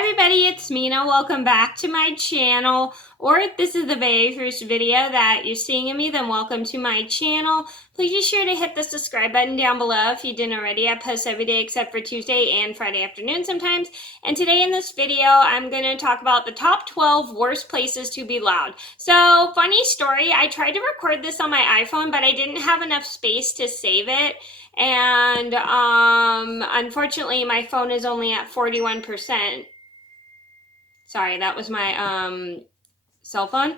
Hi everybody, it's Mena. Welcome back to my channel. Or if this is the very first video that you're seeing of me, then welcome to my channel. Please be sure to hit the subscribe button down below if you didn't already. I post every day except for Tuesday and Friday afternoon sometimes. And today in this video, I'm going to talk about the top 12 worst places to be loud. So, funny story, I tried to record this on my iPhone, but I didn't have enough space to save it. And unfortunately, my phone is only at 41%. Sorry, that was my cell phone.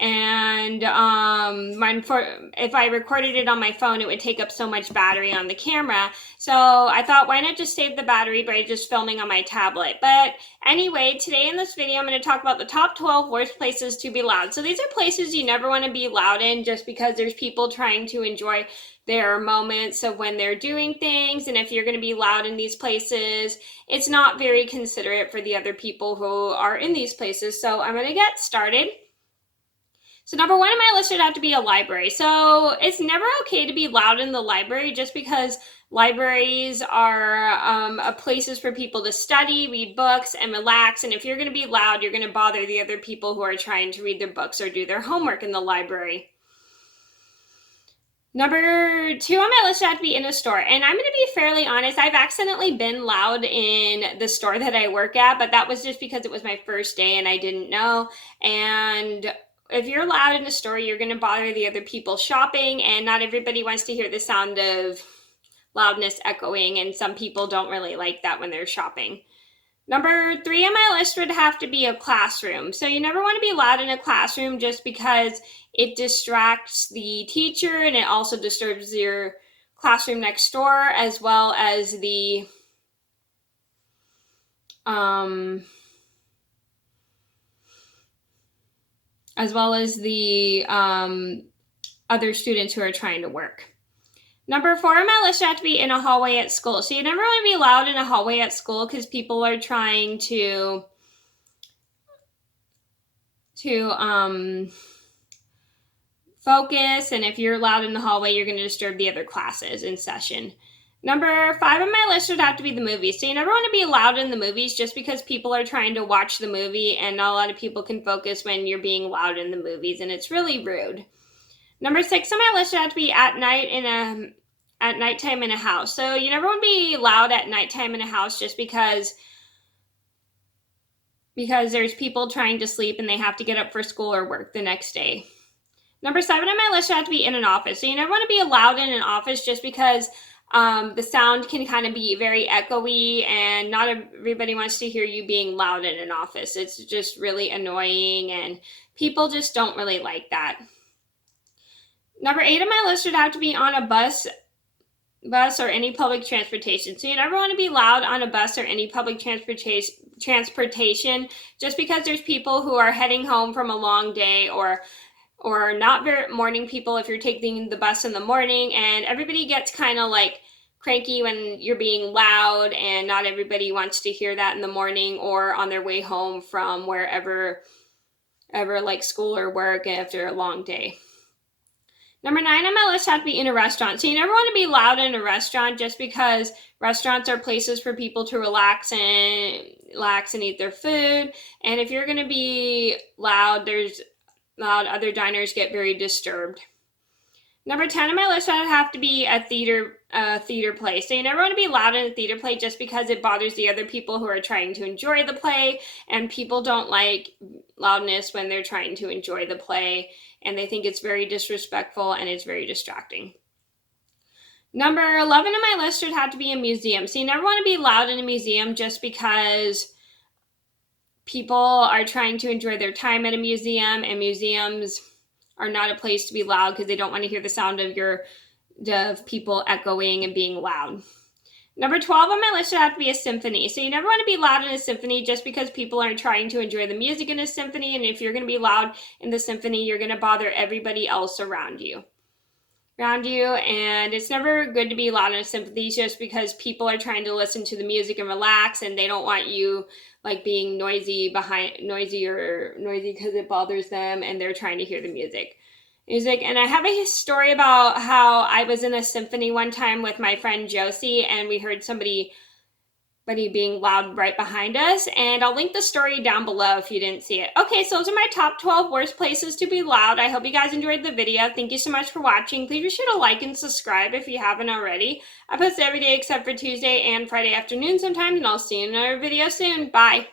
And if I recorded it on my phone, it would take up so much battery on the camera. So I thought, why not just save the battery by just filming on my tablet? But anyway, today in this video, I'm going to talk about the top 12 worst places to be loud. So these are places you never want to be loud in just because there's people trying to enjoy their moments of when they're doing things. And if you're going to be loud in these places, it's not very considerate for the other people who are in these places. So I'm going to get started. So number one on my list would have to be a library. So it's never okay to be loud in the library just because libraries are places for people to study, read books, and relax. And if you're going to be loud, you're going to bother the other people who are trying to read their books or do their homework in the library. Number two on my list would have to be in a store. And I'm going to be fairly honest, I've accidentally been loud in the store that I work at, but that was just because it was my first day and I didn't know. And if you're loud in a store, you're going to bother the other people shopping, and not everybody wants to hear the sound of loudness echoing, and some people don't really like that when they're shopping. Number three on my list would have to be a classroom. So you never want to be loud in a classroom just because it distracts the teacher and it also disturbs your classroom next door, as well as the other students who are trying to work. Number four on my list would have to be in a hallway at school. So you never want to be loud in a hallway at school because people are trying to focus, and if you're loud in the hallway, you're going to disturb the other classes in session. Number five on my list would have to be the movies. So you never want to be loud in the movies just because people are trying to watch the movie, and not a lot of people can focus when you're being loud in the movies, and it's really rude. Number six on my list would have to be at nighttime in a house. So you never want to be loud at nighttime in a house just because there's people trying to sleep and they have to get up for school or work the next day. Number seven on my list would have to be in an office. So you never want to be loud in an office just because the sound can kind of be very echoey, and not everybody wants to hear you being loud in an office. It's just really annoying, and people just don't really like that. Number eight on my list would have to be on a bus or any public transportation. So you never want to be loud on a bus or any public transportation just because there's people who are heading home from a long day, or not very morning people if you're taking the bus in the morning, and everybody gets kind of like cranky when you're being loud, and not everybody wants to hear that in the morning or on their way home from wherever, like school or work after a long day. Number nine on my list had to be in a restaurant. So you never want to be loud in a restaurant just because restaurants are places for people to relax and eat their food. And if you're going to be loud, other diners get very disturbed. Number 10 on my list would have to be a theater play. So you never want to be loud in a theater play just because it bothers the other people who are trying to enjoy the play, and people don't like loudness when they're trying to enjoy the play, and they think it's very disrespectful and it's very distracting. Number 11 on my list would have to be a museum. So you never want to be loud in a museum just because people are trying to enjoy their time at a museum, and museums are not a place to be loud because they don't want to hear the sound of people echoing and being loud. Number 12 on my list would have to be a symphony. So you never want to be loud in a symphony just because people aren't trying to enjoy the music in a symphony, and if you're going to be loud in the symphony, you're going to bother everybody else around you. And it's never good to be loud in a symphony just because people are trying to listen to the music and relax, and they don't want you like being noisy because it bothers them and they're trying to hear the music. And I have a story about how I was in a symphony one time with my friend Josie, and we heard somebody somebody being loud right behind us, and I'll link the story down below if you didn't see it. Okay, so those are my top 12 worst places to be loud. I hope you guys enjoyed the video. Thank you so much for watching. Please be sure to like and subscribe if you haven't already. I post every day except for Tuesday and Friday afternoon sometimes, and I'll see you in another video soon. Bye!